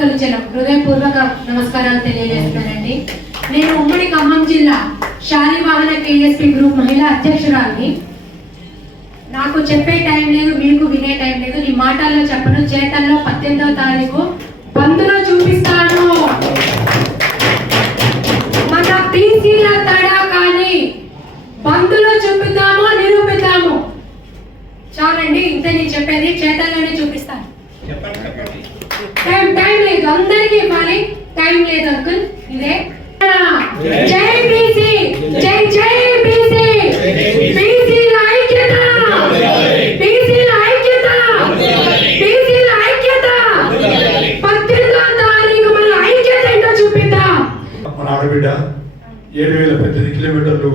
కొలిచెలకు హృదయపూర్వక నమస్కారాలు తెలియజేస్తున్నానండి. నేను ఉమ్మడి ఖమ్మం జిల్లా శాలివాహన కేఎస్పీ గ్రూప్ మహిళా అధ్యక్షురాలిని. నాకు చెప్పే టైం లేదు, మీకు వినే టైం లేదు. నీ మాటల్లో చెప్పను, చేతల్లో 18వ తారీఖు బంద్లో చూపిస్తాను. మన బీసీల తడాకాని బంద్లో చూపిద్దాము, నిరూపిద్దాము. చాలండి, ఇంత నేను చెప్పేది. చేతల్లోనే చూపిస్తాను. టైం లేదు, అందరికీ ఇవ్వాలి. టైం లేదు అంకుల్. ఇదే జై బీసీ, జై జై బీసీ, బీసీల ఐక్యత, బీసీల ఐక్యత, బీసీల ఐక్యత. 18వ తారీఖు మన ఐక్యత ఏంటో చూపిద్దాం. మన ఆడబిడ్డ 7,018 కిలోమీటర్లు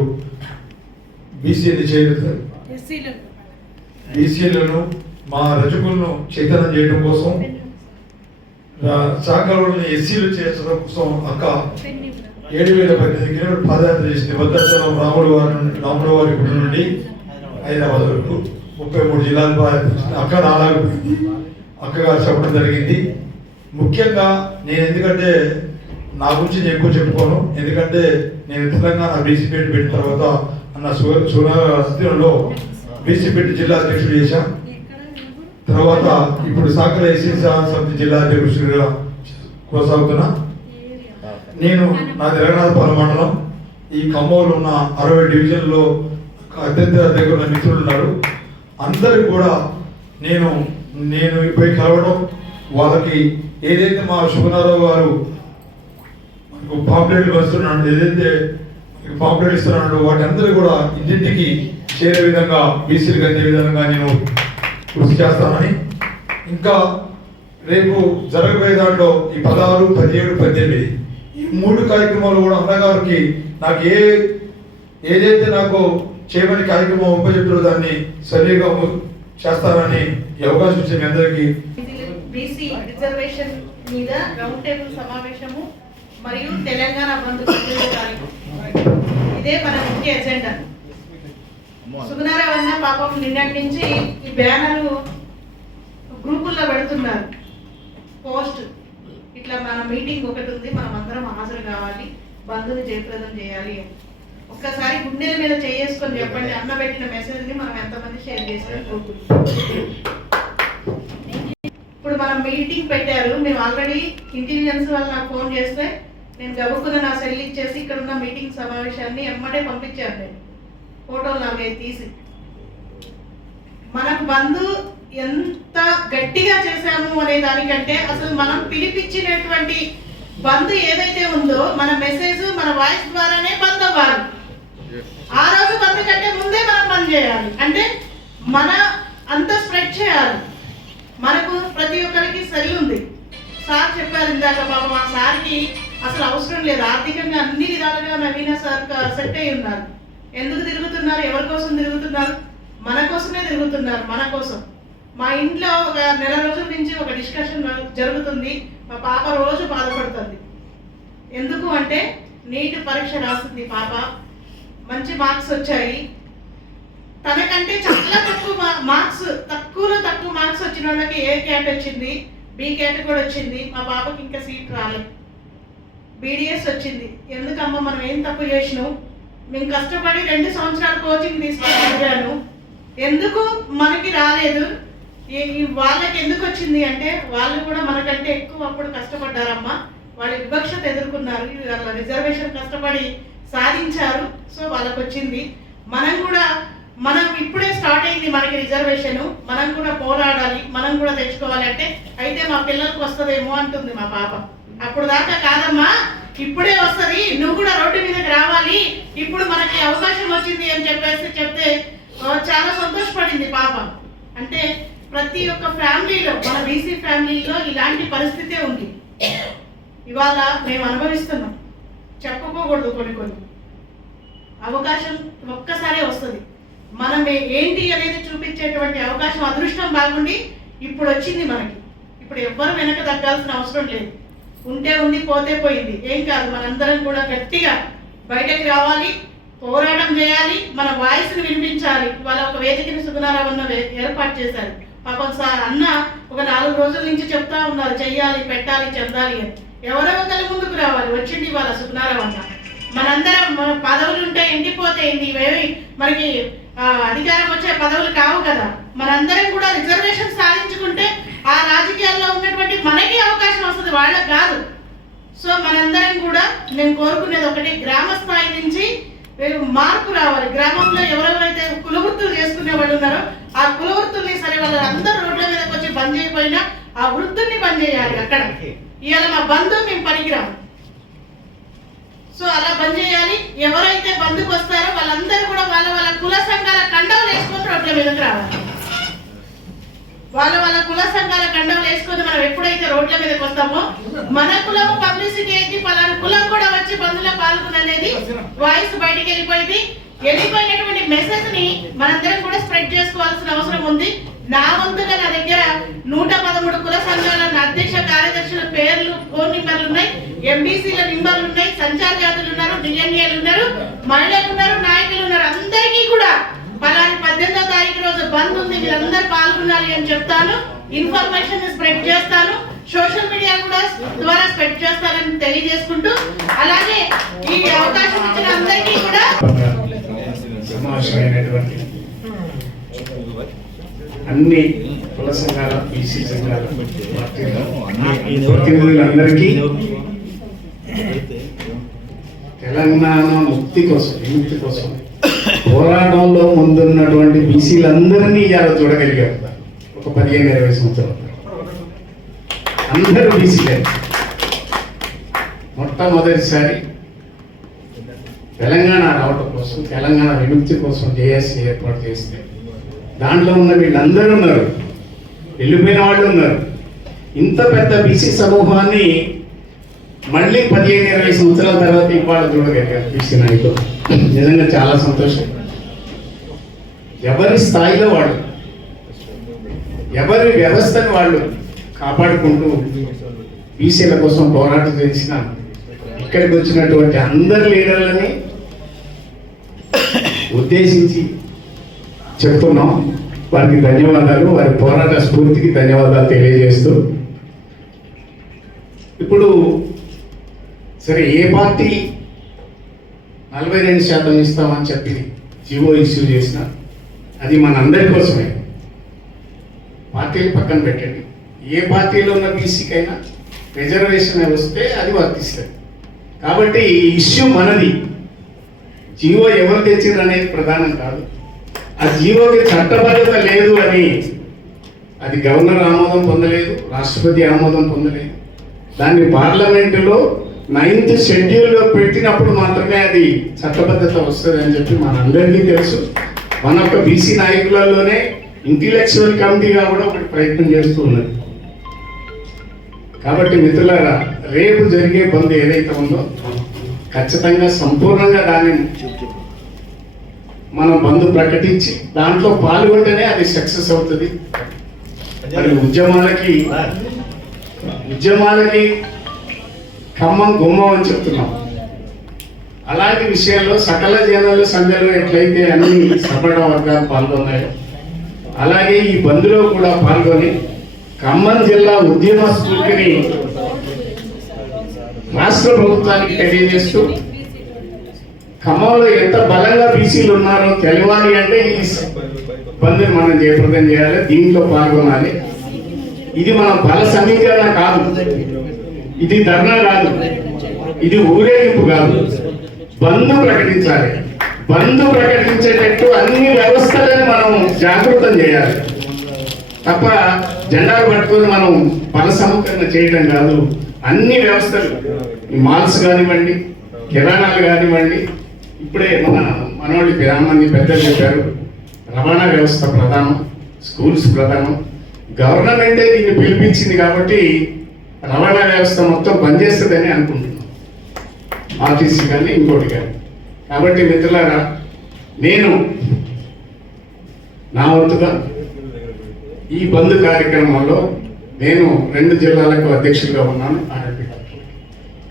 బీసీని చేరుతారు. బీసీలను మా రజకులను చైతన్యం చేయడం కోసం, శాఖలను ఎస్సీలు చేర్చడం కోసం అక్క 7,018 కిలోమీటర్లు పాదయాత్ర చేసింది. భద్రాచలం రాముడు వారి గుడి నుండి హైదరాబాద్ వరకు 33 జిల్లాలు పాదయాత్ర. అక్క నాలుగు అక్కగా చెప్పడం జరిగింది. ముఖ్యంగా నేను ఎందుకంటే నా గురించి నేను ఎక్కువ చెప్పుకోను, ఎందుకంటే నేను తెలంగాణ బీసీపేట పెట్టిన తర్వాత అన్న సునాలో బీసీపేట జిల్లా అధ్యక్షుడు చేశాం. తర్వాత ఇప్పుడు సాకర ఎస్సీ సమితి జిల్లా అధ్యక్షుడిగా కొనసాగుతున్నా. నేను నా తెలంగాణపాలెం మండలం ఈ ఖమ్మంలో ఉన్న 60 డివిజన్లో అత్యంత దగ్గర ఉన్న మిత్రులు ఉన్నారు. అందరికి కూడా నేను పోయి కలవడం, వాళ్ళకి ఏదైతే మా శుభనారావు గారు పాంప్లెట్లు వస్తున్నాడు, ఏదైతే పాంప్లెట్ ఇస్తున్నాడు, వాటి అందరూ కూడా ఇంటింటికి చేరే విధంగా, బీసీలకు అందే విధంగా నేను కృషి చేస్తానని, ఇంకా రేపు జరగబోయే దాంట్లో ఈ 16, 17, 18 ఈ 3 కార్యక్రమాలు కూడా అన్నగారికి నాకు ఏదైతే నాకు చేయమని కార్యక్రమం ఉపయోగించారో దాన్ని సరిగా చేస్తానని ఈ అవకాశం ఇచ్చే మీ అందరికీ. బీసీ రిజర్వేషన్ మీద రౌండ్ టేబుల్ సమావేశము మరియు తెలంగాణ బంద్ ఇదే మన ముఖ్య ఎజెండా. సుగుణారావు అన్న పాపం నిన్నటి నుంచి ఈ బ్యానర్లు గ్రూపుల్లో పెడుతున్నారు. పోస్ట్ ఇట్లా మన మీటింగ్ ఒకటి ఉంది, మనం అందరం హాజరు కావాలి, బంధుని జయప్రదం చేయాలి. ఒక్కసారి గుండెల మీద చేసుకొని చెప్పండి, అన్న పెట్టిన మెసేజ్ ని మనం ఎంతమంది షేర్ చేసుకొని గ్రూపులు. ఇప్పుడు మనం మీటింగ్ పెట్టారు, మేము ఆల్రెడీ ఇంటెలిజెన్స్ వాళ్ళు నాకు ఫోన్ చేస్తే నేను గబుక్కున నా సెల్ ఇచ్చేసి ఇక్కడ ఉన్న మీటింగ్ సమావేశాన్ని ఎమ్మటే పంపించాను. నేను ఫోటోలు 4-5 తీసి మనకు బంధు ఎంత గట్టిగా చేశాము అనే దానికంటే అసలు మనం పిలిపించినటువంటి బంధు ఏదైతే ఉందో మన మెసేజ్ మన వాయిస్ ద్వారానే బంద్ అవ్వాలి. ఆ రోజు బంద్ కంటే ముందే మనం బంద్ చేయాలి, అంటే మన అంత స్ప్రెడ్ చేయాలి. మనకు ప్రతి ఒక్కరికి సెల్ ఉంది. సార్ చెప్పారు ఇందాక, పాపం ఆ సార్కి అసలు అవసరం లేదు, ఆర్థికంగా అన్ని విధాలుగా నవీన సార్ సెట్ అయి ఉన్నారు. ఎందుకు తిరుగుతున్నారు, ఎవరి కోసం తిరుగుతున్నారు? మన కోసమే తిరుగుతున్నారు, మన కోసం. మా ఇంట్లో ఒక నెల రోజుల నుంచి ఒక డిస్కషన్ జరుగుతుంది. మా పాప రోజు బాధపడుతుంది. ఎందుకు అంటే నీట్ పరీక్ష రాస్తుంది పాప, మంచి మార్క్స్ వచ్చాయి. తనకంటే చాలా తక్కువ మార్క్స్, తక్కువలో తక్కువ మార్క్స్ వచ్చిన వాళ్ళకి ఏ క్యాట్ వచ్చింది, బి క్యాట్ కూడా వచ్చింది. మా పాపకి ఇంకా సీట్ రాలేదు. బీడిఎస్ వచ్చింది. ఎందుకమ్మా మనం ఏం తప్పు చేసినాం? మేము కష్టపడి 2 సంవత్సరాలు కోచింగ్ తీసుకొని చదివాను, ఎందుకు మనకి రాలేదు? వాళ్ళకి ఎందుకు వచ్చింది అంటే వాళ్ళు కూడా మనకంటే ఎక్కువ అప్పుడు కష్టపడ్డారమ్మా, వాళ్ళ వివక్షత ఎదుర్కొన్నారు, వాళ్ళ రిజర్వేషన్ కష్టపడి సాధించారు, సో వాళ్ళకి వచ్చింది. మనం ఇప్పుడే స్టార్ట్ అయింది మనకి రిజర్వేషన్, మనం కూడా పోరాడాలి, మనం కూడా తెచ్చుకోవాలి అంటే అయితే మా పిల్లలకు వస్తుందేమో అంటుంది మా పాప. అప్పుడు దాకా కాదమ్మా, ఇప్పుడే వస్తుంది, నువ్వు కూడా రోడ్డు మీదకి రావాలి, ఇప్పుడు మనకి అవకాశం వచ్చింది అని చెప్తే చాలా సంతోషపడింది పాప. అంటే ప్రతి ఒక్క ఫ్యామిలీలో, మన బీసీ ఫ్యామిలీలో ఇలాంటి పరిస్థితే ఉంది. ఇవాళ మేము అనుభవిస్తున్నాం, చెప్పుకోకూడదు. కొన్ని అవకాశం ఒక్కసారే వస్తుంది, మనం ఏంటి అనేది చూపించేటువంటి అవకాశం, అదృష్టం బాగుండి ఇప్పుడు వచ్చింది మనకి. ఇప్పుడు ఎవ్వరు వెనక తగ్గాల్సిన అవసరం లేదు. ఉంటే ఉంది, పోతే పోయింది, ఏం కాదు. మనందరం కూడా గట్టిగా బయటకు రావాలి, పోరాటం చేయాలి, మన వాయిస్ని వినిపించాలి. వాళ్ళ ఒక వేదికని సుగుణారావు ఏర్పాటు చేశారు. పాపం అన్న ఒక 4 రోజుల నుంచి చెప్తా ఉన్నారు చెయ్యాలి, పెట్టాలి, చెందాలి అని. ఎవరో ఒకరి ముందుకు రావాలి. వచ్చింది ఇవాళ సుకునారావు అన్న. మనందరం పదవులు ఉంటే ఎండిపోతే ఇవేమి మనకి అధికారం వచ్చే పదవులు కావు కదా. మనందరం కూడా రిజర్వేషన్ సాధించుకుంటే ఆ రాజకీయాల్లో ఉన్నటువంటి మనకి అవకాశం వస్తుంది, వాళ్ళకి కాదు. సో మనందరం కూడా నేను కోరుకునేది ఒకటి, గ్రామ స్థాయి నుంచి మార్పు రావాలి. గ్రామంలో ఎవరెవరైతే కులవృత్తులు చేసుకునే వాళ్ళు ఉన్నారో ఆ కులవృత్తుల్ని సరే వాళ్ళు అందరూ రోడ్ల మీదకి వచ్చి బంద్ చేయకపోయినా ఆ వృత్తుల్ని బంద్ చేయాలి. అక్కడ ఇవాళ మా బంధు మేము పనికిరాము. సో అలా బంద్ చేయాలి. ఎవరైతే బంధుకు వస్తారో వాళ్ళందరూ కూడా వాళ్ళ వాళ్ళ కుల సంఘాల కండవలు వేసుకొని రోడ్ల మీదకి రావాలి. వాళ్ళ కుల సంఘాల కండవలు వేసుకొని మనం ఎప్పుడైతే రోడ్ల మీదకి వస్తామో మన కులం పబ్లిసిటీ అయితే పలానా కులం కూడా వచ్చి బంధులో పాల్గొననేది వాయిస్ బయటికి వెళ్ళిపోయినటువంటి మెసేజ్ ని మనందరం కూడా స్ప్రెడ్ చేసుకోవాల్సిన అవసరం ఉంది. నా వంతుగా నా దగ్గర 113 కుల సంఘాల అధ్యక్ష కార్యదర్శుల పేర్లు, ఫోన్ నెంబర్లు ఉన్నాయి, ఎంబీసీల నెంబర్లు ఉన్నాయి, సంచార జాతులు ఉన్నారు, డిఎన్ఏలు ఉన్నారు, మహిళలు ఉన్నారు, నాయకులు ఉన్నారు. అందరికీ కూడా పలాని 18వ తారీఖు రోజు బంద్ ఉంది, మీరందరూ పాల్గొనాలి అని చెప్తాను. ఇన్ఫర్మేషన్ స్ప్రెడ్ చేస్తాను, సోషల్ మీడియా కూడా ద్వారా స్ప్రెడ్ చేస్తానని తెలియజేసుకుంటూ, అలాగే ఈ అవకాశం ఇచ్చిన అందరికీ కూడా సమావేశమైనటువంటి అన్ని కుల సంఘాల, బీసీ సంఘాల ప్రతినిధులందరికీ తెలంగాణ ముక్తి కోసం, విముక్తి కోసం పోరాటంలో ముందున్నటువంటి బీసీలందరినీ ఇవాళ చూడగలిగారు. ఒక 15-20 సంవత్సరాలు అందరూ బీసీలే. మొట్టమొదటిసారి తెలంగాణ రావటం కోసం, తెలంగాణ విముక్తి కోసం జేఏసీ ఏర్పాటు చేస్తే దాంట్లో ఉన్న వీళ్ళందరూ ఉన్నారు, వెళ్ళిపోయిన వాళ్ళు ఉన్నారు. ఇంత పెద్ద బీసీ సమూహాన్ని మళ్ళీ 15-20 సంవత్సరాల తర్వాత ఇవాళ చూడగలిగారు బీసీ నాయకులు. నిజంగా చాలా సంతోషం. ఎవరి స్థాయిలో వాళ్ళు, ఎవరి వ్యవస్థను వాళ్ళు కాపాడుకుంటూ బీసీల కోసం పోరాటం చేసిన ఇక్కడికి వచ్చినటువంటి అందరి లీడర్లని ఉద్దేశించి చెప్తున్నాం. వారికి ధన్యవాదాలు, వారి పోరాట స్ఫూర్తికి ధన్యవాదాలు తెలియజేస్తూ, ఇప్పుడు సరే ఏ పార్టీ 42% ఇస్తామని చెప్పి జీవో ఇష్యూ చేసిన అది మన అందరి కోసమే. పార్టీలు పక్కన పెట్టండి, ఏ పార్టీలో ఉన్న బీసీకైనా రిజర్వేషన్ వస్తే అది వర్తిస్తుంది. కాబట్టి ఈ ఇష్యూ మనది. జీవో ఎవరు తెచ్చిండ్రు అనేది ప్రధానం కాదు. ఆ జీవోకి చట్టబద్ధత లేదు అని అది గవర్నర్ ఆమోదం పొందలేదు, రాష్ట్రపతి ఆమోదం పొందలేదు. దాన్ని పార్లమెంటులో 9th షెడ్యూల్లో పెట్టినప్పుడు మాత్రమే అది చట్టబద్ధత వస్తుంది అని చెప్పి మనందరికీ తెలుసు. మన యొక్క బీసీ నాయకులలోనే ఇంటెలెక్చువల్ కమిటీగా కూడా ఒకటి ప్రయత్నం చేస్తూ ఉన్నది. కాబట్టి మిత్రులారా, రేపు జరిగే బంద్ ఏదైతే ఉందో ఖచ్చితంగా సంపూర్ణంగా దాన్ని మనం బంద్ ప్రకటించి దాంట్లో పాల్గొంటేనే అది సక్సెస్ అవుతుంది. మరి ఉద్యమాలకి ఖమ్మం గుమ్మం అని చెప్తున్నాం. అలాంటి విషయాల్లో సకల జనాలు సంఘాలు ఎట్లయితే అన్ని సపడ వర్గాలు పాల్గొన్నాయో అలాగే ఈ బంద్లో కూడా పాల్గొని ఖమ్మం జిల్లా ఉద్యమ స్ఫూర్తిని రాష్ట్ర ప్రభుత్వానికి తెలియజేస్తూ ఖమ్మంలో ఎంత బలంగా బీసీలు ఉన్నారో తెలవాలి అంటే ఈ బంద్ని మనం జయప్రదం చేయాలి, దీంట్లో పాల్గొనాలి. ఇది మన బల సమీకరణ కాదు, ఇది ధర్నా కాదు, ఇది ఊరేగింపు కాదు. బంద్ ప్రకటించాలి. బంద్ ప్రకటించేటట్టు అన్ని వ్యవస్థలను మనం జాగృతం చేయాలి తప్ప జెండాలు పట్టుకొని మనం బల సమీకరణ చేయడం కాదు. అన్ని వ్యవస్థలు, ఈ మాల్స్ కానివ్వండి, కిరాణాలు కానివ్వండి, ఇప్పుడే మనోళ్ళు మంది పెద్దలు చెప్పారు, రవాణా వ్యవస్థ ప్రధానం, స్కూల్స్ ప్రధానం. గవర్నమెంటే దీన్ని పిలిపించింది కాబట్టి రవాణా వ్యవస్థ మొత్తం పనిచేస్తుందని అనుకుంటున్నాం, ఆర్టీసీ కానీ ఇంకోటి కానీ. కాబట్టి మిత్రులారా, నేను నా వంతుగా ఈ బంద్ కార్యక్రమంలో నేను 2 జిల్లాలకు అధ్యక్షులుగా ఉన్నాను.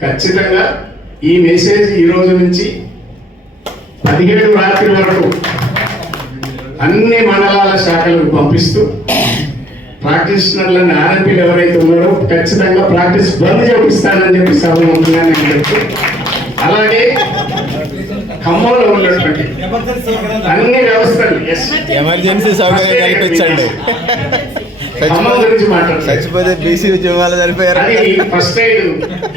ఖచ్చితంగా ఈ మెసేజ్ ఈ రోజు నుంచి 17 రాత్రి వరకు అన్ని మండలాల శాఖలకు పంపిస్తూ ప్రాక్టీషనర్లని ఆర్ఎంపీలు ఎవరైతే ఉన్నారో ఖచ్చితంగా ప్రాక్టీస్ బంద్ చేపిస్తానని చెప్పి సభముఖంగా నేను చెప్తూ, అలాగే ఖమ్మంలో ఉన్నటువంటి అన్ని వ్యవస్థలు ఎమర్జెన్సీ సౌకర్యం కల్పించండి. ఖమ్మం గురించి మాట్లాడుతారు. చచ్చిపోతే బీసీ ఉద్యమాలు చనిపోయారు. అది ఫస్ట్ ఎయిడ్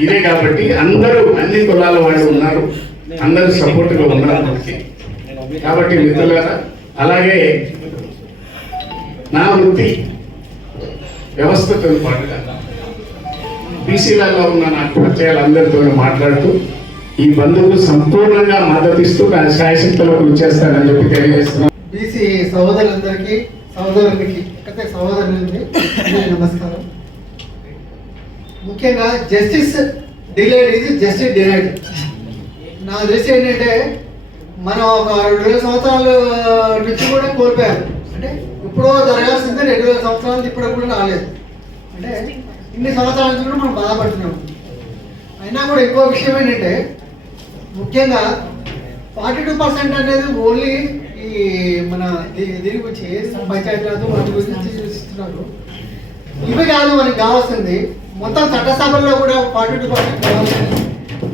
ఇదే కాబట్టి అందరూ అన్ని కులాల వాళ్ళు ఉన్నారు, అందరూ సపోర్ట్ గా ఉన్నారు మనకి. కాబట్టి మిత్రులారా, అలాగే నా వృత్తి వ్యవస్థతో పాటుగా బీసీలలో ఉన్న నాకు పరిచయాలందరితో మాట్లాడుతూ ఈ బంధువులు సంపూర్ణంగా మద్దతిస్తూ నా శాయశక్తులకు కృషి చేస్తానని చెప్పి తెలియజేస్తున్నాను. బీసీ సహోదరులందరికీ సహోదరునికి సహోదరులకి నమస్కారం. ముఖ్యంగా జస్టిస్ డిలేడ్ ఇది జస్టిస్ డినైడ్. నా దృష్టి ఏంటంటే మనం ఒక 2000 సంవత్సరాల నుంచి కూడా కోల్పోయారు. అంటే ఇప్పుడు జరగాల్సిందే 2000 సంవత్సరాలు ఇప్పుడు కూడా రాలేదు. అంటే ఇన్ని సంవత్సరాల నుంచి కూడా మనం బాధపడుతున్నాం. అయినా కూడా ఇంకో విషయం ఏంటంటే ముఖ్యంగా 42% అనేది ఓన్లీ ఈ మన దీని గురించి పంచాయతీరాజు వాటి గురించి చూస్తున్నారు. ఇవి కాదు మనకి కావాల్సింది, మొత్తం చట్టసభల్లో కూడా 42% కావాల్సింది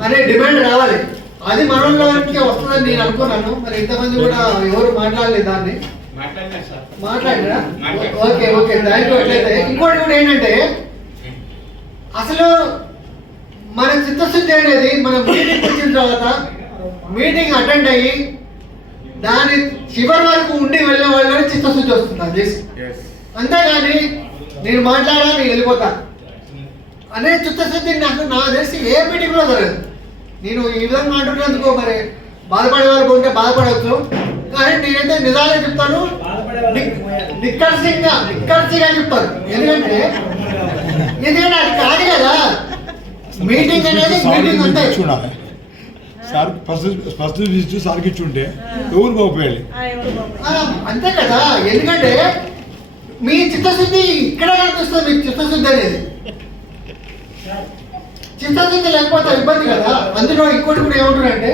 అనే డిమాండ్ రావాలి. అది మనలోకి వస్తుందని నేను అనుకున్నాను. మరి ఇంతమంది కూడా ఎవరు మాట్లాడలేదు దాన్ని. మాట్లాడరా? Okay okay, thank you. అట్లయితే ఇంకోటి కూడా ఏంటంటే అసలు మన చిత్తశుద్ధి అనేది మన మీటింగ్ వచ్చిన తర్వాత మీటింగ్ అటెండ్ అయ్యి దాని చివరి వరకు ఉండి వెళ్ళిన వాళ్ళని చిత్తశుద్ధి వస్తుంది అది. అంతేగాని నేను మాట్లాడా నేను వెళ్ళిపోతా అనే చిత్తశుద్ధి నాకు తెలిసి ఏ మీటింగ్లో జరగదు. నేను ఈ విధంగా మాట్లాడినందుకు మరి బాధపడే వాళ్ళు ఉంటే బాధపడవచ్చు, కానీ నేనైతే నిజాలే చెప్తాను, నిక్కర్సిగా చెప్తాను. ఎందుకంటే అది కాదు కదా మీటింగ్ అనేది. మీటింగ్ అంతే సార్ ఫస్ట్ ఇచ్చి సార్కి ఇచ్చుంటే ఎవరు బాగుపోయాలి అంతే కదా. ఎందుకంటే మీ చిత్తశుద్ధి ఇక్కడ కనిపిస్తుంది. మీకు చిత్తశుద్ధి అనేది చిత్తశుద్ధి లేకపోతే ఇబ్బంది కదా. అందులో ఇంకోటి కూడా ఏమంటారంటే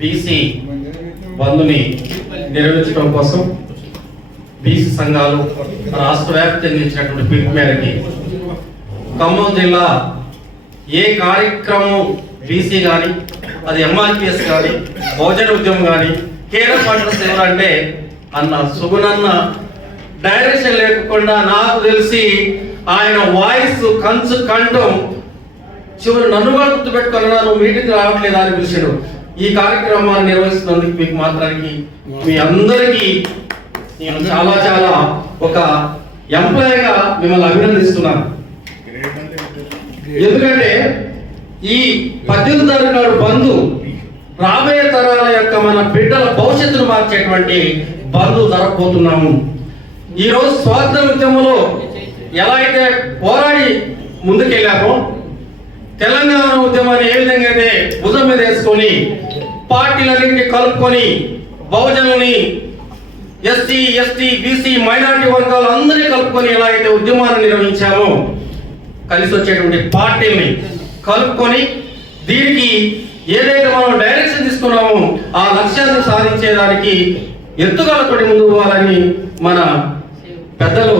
బీసీ బంధుని నిర్వహించడం కోసం బీసీ సంఘాలు రాష్ట్ర వ్యాప్తంగా ఇచ్చినటువంటి పిలుపు మేరకి ఖమ్మం జిల్లా ఏ కార్యక్రమం బీసీ కానీ, అది ఎంఆర్పిఎస్ కానీ, బహుజన ఉద్యమం కానీ, కేరళ పంట సేవలు అంటే అన్న సుగుణన్న డైరెక్షన్ లేకుండా నాకు తెలిసి ఆయన వాయిస్ కంఠం చివరి నన్ను కూడా గుర్తుపెట్టుకున్నా, నువ్వు మీటింగ్ రావట్లేదా అని పిలిచాడు. ఈ కార్యక్రమాన్ని నిర్వహిస్తున్నందుకు మీకు మాత్రానికి మీ అందరికీ నేను చాలా చాలా ఒక ఎంప్లాయీగా మిమ్మల్ని అభినందిస్తున్నాను. ఎందుకంటే ఈ 18 తారీఖు నాడు బంధు రాబోయే తరాల యొక్క మన బిడ్డల భవిష్యత్తును మార్చేటువంటి బంధు జరగబోతున్నాము. ఈరోజు స్వాతంత్ర ఉద్యమంలో ఎలా అయితే పోరాడి ముందుకెళ్ళామో, తెలంగాణ ఉద్యమాన్ని ఏ విధంగా అయితే భుజం మీద వేసుకొని పార్టీలన్నింటినీ కలుపుకొని బహుజనులని ఎస్సీ ఎస్టీ బీసీ మైనారిటీ వర్గాలు అందరినీ కలుపుకొని ఎలా అయితే ఉద్యమాన్ని నిర్వహించామో, కలిసి వచ్చేటువంటి పార్టీల్ని కలుపుకొని దీనికి ఏదైతే మనం డైరెక్షన్ తీసుకున్నామో ఆ లక్ష్యాన్ని సాధించేదానికి ఎత్తుగలతోటి ముందుకు పోవాలని మన పెద్దలు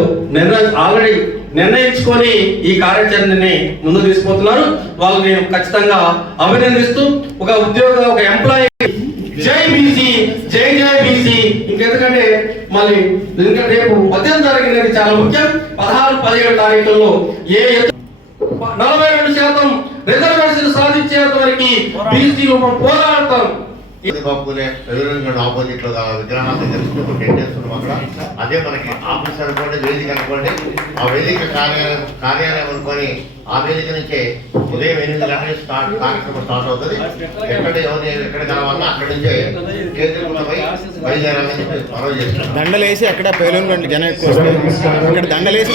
ఆల్రెడీ నిర్ణయించుకొని ఈ కార్యాచరణని ముందుకు తీసుకుపోతున్నారు. వాళ్ళు నేను ఖచ్చితంగా అభినందిస్తూ ఒక ఎంప్లాయీ జై బీసీ, జై జై బీసీ. ఇంకెందుకంటే మళ్ళీ రేపు 18 తారీఖు చాలా ముఖ్యం. 16, 17 తారీఖుల్లో 42% రిజర్వేషన్ సాధించేంత వరకు బీసీలు పోరాడతాం. ఆపోజిట్ లో విగ్రహాన్ని తెలుసుకుంటూ టెంటేస్తున్నాం అక్కడ. అదే మనకి ఆఫీస్ అనుకోండి, వేదిక అనుకోండి. ఆ వేదిక కార్యాలయం అనుకొని ఆ వేదిక నుంచే ఉదయం 8 గంటలకు కార్యక్రమం స్టార్ట్ అవుతుంది. ఎక్కడ కలవాలన్నా అక్కడి నుంచే కేంద్రీకృతమై బయలుదేరాలని చెప్పి మనవి చేస్తున్నాం. దండలేసి అక్కడ పేలుండి జనం ఎక్కువ ఇక్కడ దండలేసి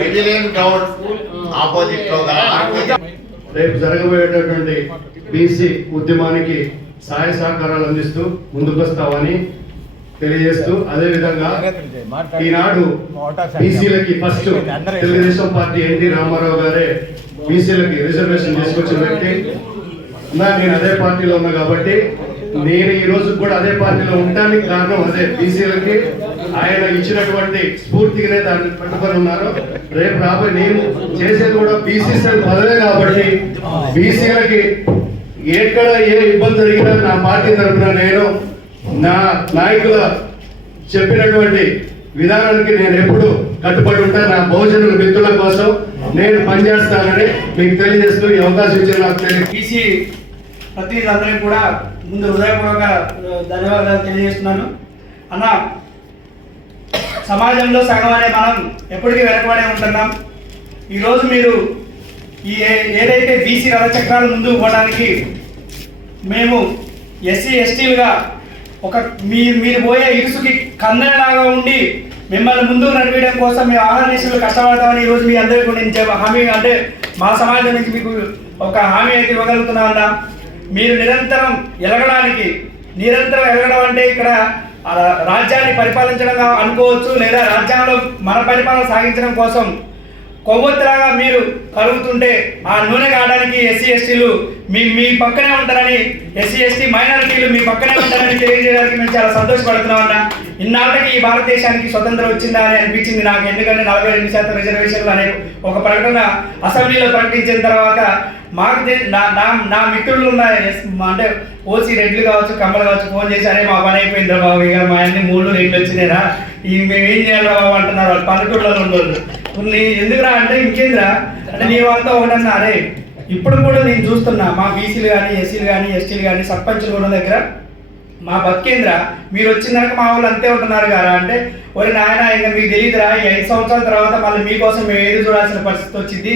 బెంజిలేన్ టౌన్ ఆపోజిట్ లో రేపు జరగబోయేటటువంటి బీసీ ఉద్యమానికి సహాయ సహకారాలు అందిస్తూ ముందుకు వస్తామని తెలియజేస్తూ, అదే విధంగా ఈనాడు బీసీలకి first Telugu Desam party NT Rama Rao గారే బీసీలకి రిజర్వేషన్ తీసుకొచ్చిన వ్యక్తి. నేను అదే పార్టీలో ఉన్నా కాబట్టి నేను ఈ రోజు కూడా అదే పార్టీలో ఉండడానికి కారణం అదే. బీసీలకి ఆయన ఇచ్చినటువంటి స్ఫూర్తిగానే దాన్ని పట్టుకొని ఉన్నారు. రేపు రాబోయే నేను చేసేది కూడా బీసీసీ పదవే కాబట్టి బీసీలకి ఎక్కడ ఏ ఇబ్బంది జరిగినా నా పార్టీ తరఫున నేను నా నాయకుల చెప్పినటువంటి విధానానికి నేను ఎప్పుడు కట్టుబడి ఉంటాను. నా భవిష్యత్తు మిత్రుల కోసం నేను పనిచేస్తానని మీకు తెలియజేస్తూ ఈ అవకాశం ఇచ్చిన నాకు తెలియదు. బీసీ ప్రతినిధులందరికీ కూడా ముందు హృదయపూర్వక ధన్యవాదాలు తెలియజేస్తున్నాను. అన్న, సమాజంలో సగం అనే మనం ఎప్పటికీ వెనకబడే ఉంటున్నాం. ఈరోజు మీరు ఏదైతే బీసీ రథచక్రాలు ముందు పోవడానికి మేము ఎస్సీ ఎస్టీలుగా ఒక మీరు పోయే ఇరుసుకి కందనలాగా ఉండి మిమ్మల్ని ముందుకు నడిపేయడం కోసం మేము ఆహర్నిశలు కష్టపడతామని ఈరోజు మీ అందరికీ నేను హామీ, అంటే మా సమాజం నుంచి మీకు ఒక హామీ అయితే ఇవ్వగలుగుతున్నా. మీరు నిరంతరం ఎలగడం అంటే ఇక్కడ రాజ్యాన్ని పరిపాలించడం అనుకోవచ్చు, లేదా రాజ్యాంగంలో మన పరిపాలన సాగించడం కోసం కొవ్వొత్తిలాగా మీరు కలుగుతుంటే ఆ నూనె కావడానికి ఎస్సీ ఎస్టీలు మీ పక్కనే ఉంటారని, ఎస్సీ ఎస్టీ మైనారిటీలు మీ పక్కనే ఉంటారని తెలియజేయడానికి మేము చాలా సంతోషపడుతున్నాం అన్న. ఇన్నాళ్ళకి ఈ భారతదేశానికి స్వతంత్రం వచ్చిందా అని అనిపించింది నాకు. ఎందుకంటే 42% రిజర్వేషన్లు అనే ఒక ప్రకటన అసెంబ్లీలో ప్రకటించిన తర్వాత మాకు నా మిత్రులు ఉన్న అంటే ఓసీ రెడ్లు కావచ్చు, కమ్మలు కావచ్చు ఫోన్ చేసి అరే మా పని అయిపోయిందిరా బాబు, ఇక మా అన్ని 3 రెడ్లు వచ్చినాయిరా, మేము ఏం చేయాలి బాబు అంటున్నారు వాళ్ళు పల్లెటూళ్ళలో ఉండోళ్ళు. ఎందుకురా అంటే ఇంకేంద్రా అంటే నీ వాళ్ళతో ఒకటన్నా, అరే ఇప్పుడు కూడా నేను చూస్తున్నా మా బీసీలు కానీ ఎస్సీలు కానీ ఎస్టీలు కానీ సర్పంచులు కూడా దగ్గర మా బతికేంద్ర మీరు వచ్చిందనక మా వాళ్ళు అంతే ఉంటున్నారు కదా అంటే, ఒరి నాయన ఇంకా మీకు తెలియదురా, ఈ 5 సంవత్సరాల తర్వాత మళ్ళీ మీకోసం మేము ఎదురు చూడాల్సిన పరిస్థితి వచ్చింది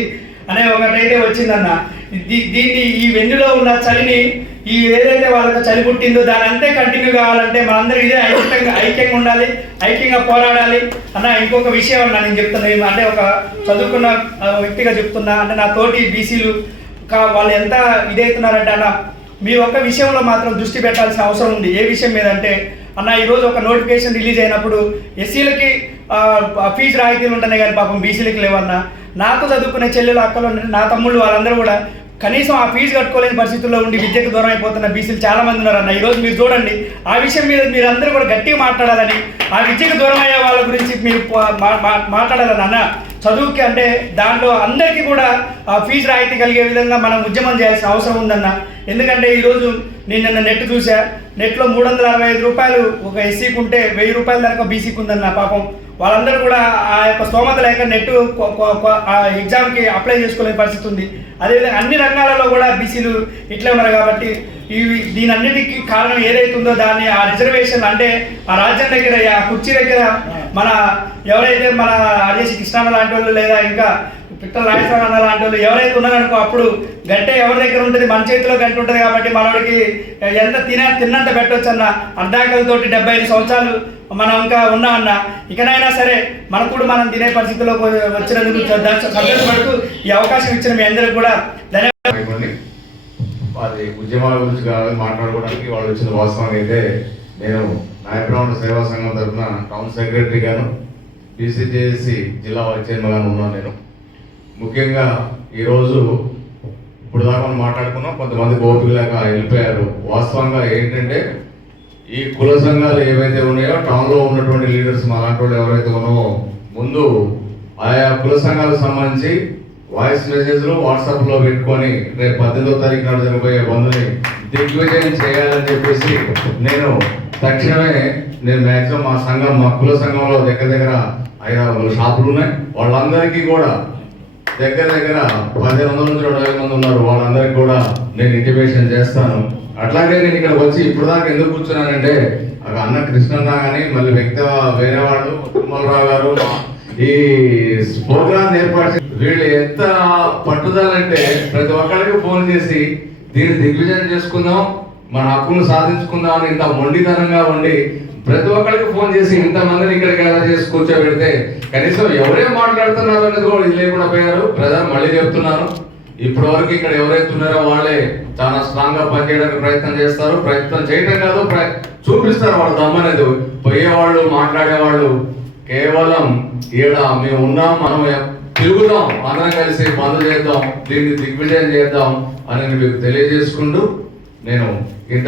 అనే ఒకటైతే వచ్చిందన్న. దీన్ని ఈ వెన్నులో ఉన్న చలిని ఈ ఏదైతే వాళ్ళకి చలి పుట్టిందో దాని అంతే కంటిన్యూ కావాలంటే మనందరూ ఇదే ఐక్యంగా ఉండాలి, ఐక్యంగా పోరాడాలి అన్న. ఇంకొక విషయం అన్న నేను చెప్తున్నా, అంటే ఒక చదువుకున్న వ్యక్తిగా చెప్తున్నా, అంటే నా తోటి బీసీలు వాళ్ళు ఎంత ఇదవుతున్నారంటే అన్న, మీ ఒక్క విషయంలో మాత్రం దృష్టి పెట్టాల్సిన అవసరం ఉంది. ఏ విషయం మీద అంటే అన్న, ఈరోజు ఒక నోటిఫికేషన్ రిలీజ్ అయినప్పుడు ఎస్సీలకి ఫీజు రాయితీలు ఉంటున్నాయి కానీ పాపం బీసీలకి లేవన్నా. నాతో చదువుకునే చెల్లెలు అక్కలు నా తమ్ముళ్ళు వాళ్ళందరూ కూడా కనీసం ఆ ఫీజు కట్టుకోలేని పరిస్థితుల్లో ఉండి విద్యకు దూరం అయిపోతున్న బీసీలు చాలా మంది ఉన్నారన్న. ఈరోజు మీరు చూడండి, ఆ విషయం మీద మీరందరూ కూడా గట్టిగా మాట్లాడాలని, ఆ విద్యకు దూరం అయ్యే వాళ్ళ గురించి మీరు మాట్లాడాలని అన్న. చదువుకి అంటే దాంట్లో అందరికీ కూడా ఆ ఫీజు రాయితీ కలిగే విధంగా మనం ఉద్యమం చేయాల్సిన అవసరం ఉందన్న. ఎందుకంటే ఈరోజు నేను నిన్న నెట్ చూసా, నెట్లో 365 రూపాయలు ఒక ఎస్సీకి ఉంటే 1000 రూపాయల దాకా బీసీకి ఉందన్న. పాపం వాళ్ళందరూ కూడా ఆ యొక్క స్తోమత లేక నెట్ ఆ ఎగ్జామ్కి అప్లై చేసుకోలేని పరిస్థితి ఉంది. అదేవిధంగా అన్ని రంగాలలో కూడా బీసీలు ఇట్లే ఉన్నారు. కాబట్టి దీని అన్నిటికీ కారణం ఏదైతే ఉందో దాన్ని ఆ రిజర్వేషన్ అంటే ఆ రాజ్యం దగ్గర ఆ కుర్చీ దగ్గర మన ఎవరైతే మన ఆర్జేసి కృష్ణాన్న లాంటి వాళ్ళు లేదా ఇంకా పిట్టల రాజేశ్వరన్న లాంటి వాళ్ళు ఎవరైతే ఉన్నారనుకో అప్పుడు గంటే ఎవరి దగ్గర ఉంటుంది, మన చేతిలో గంట ఉంటుంది. కాబట్టి మనోడికి ఎంత తిన్నంత పెట్టవచ్చు అన్న. అర్ధాకలతోటి 75 సంవత్సరాలు మనం ఇంకా ఉన్నా అన్న. ఇకనైనా సరే మనకు కూడా మనం తినే పరిస్థితిలో వచ్చినందుకు సంతోషపడుతూ ఈ అవకాశం ఇచ్చిన మీ అందరికి కూడా ధన్యవాదాలు. అది ఉద్యమాల గురించి మాట్లాడుకోవడానికి వాళ్ళు వచ్చిన వాస్తవం అయితే నేను నాయబ్రాహ్మణ సేవా సంఘం తరఫున టౌన్ సెక్రటరీగాను బీసీజేఏసీ జిల్లా వైస్ చైర్మన్గాను ఉన్నాను. నేను ముఖ్యంగా ఈరోజు ఇప్పుడు దాకా మనం మాట్లాడుకున్నాం, కొంతమంది ఓపిక లేక వెళ్ళిపోయారు. వాస్తవంగా ఏంటంటే ఈ కుల సంఘాలు ఏవైతే ఉన్నాయో టౌన్లో ఉన్నటువంటి లీడర్స్ మా లాంటి వాళ్ళు ఎవరైతే ఉన్నామో ముందు ఆయా కుల సంఘాలకు సంబంధించి వాయిస్ మెసేజ్లు వాట్సాప్లో పెట్టుకొని రేపు 18వ తారీఖు నాడు జరగబోయే బంధుని దిగ్విజయం చేయాలని చెప్పేసి నేను తక్షణమే మ్యాక్సిమం మా సంఘం మా కుల సంఘంలో దగ్గర 500 షాపులు ఉన్నాయి. వాళ్ళందరికీ కూడా దగ్గర 1500 నుంచి 2000 మంది ఉన్నారు. వాళ్ళందరికీ కూడా నేను ఇంటిమేషన్ చేస్తాను. అట్లాగే నేను ఇక్కడ వచ్చి ఇప్పుడు దాకా ఎందుకు కూర్చున్నానంటే అన్న కృష్ణన్న కానీ మళ్ళీ వేరే వాళ్ళు తిరుమలరావు గారు ఈ ప్రోగ్రామ్ ఏర్పాటు వీళ్ళు ఎంత పట్టుదల అంటే ప్రతి ఒక్కరికి ఫోన్ చేసి దీన్ని దిగ్విజయం చేసుకుందాం, మన హక్కును సాధించుకుందాం అని ఇంత మొండితనంగా ఉండి ప్రతి ఒక్కరికి ఫోన్ చేసి ఇంతమందిని ఇక్కడికి ఎలా చేసి కూర్చోబెడితే కనీసం ఎవరేం మాట్లాడుతున్నారు అనేది కూడా ఇది లేకుండా పోయారు. ప్రజలు మళ్ళీ చెప్తున్నాను, ఇప్పటి వరకు ఇక్కడ ఎవరైతే ఉన్నారో వాళ్ళే చాలా స్ట్రాంగ్ గా పనిచేయడానికి ప్రయత్నం చేస్తారు. ప్రయత్నం చేయడం కాదు, చూపిస్తారు వాళ్ళ దమ్మనేది. పోయేవాళ్ళు మాట్లాడేవాళ్ళు కేవలం ఈడ మేము ఉన్నాం, మనం తిరుగుదాం, అందరం కలిసి బంద్ చేద్దాం, దీన్ని దిగ్విజయం చేద్దాం అని మీకు తెలియజేసుకుంటూ నేను ఇంత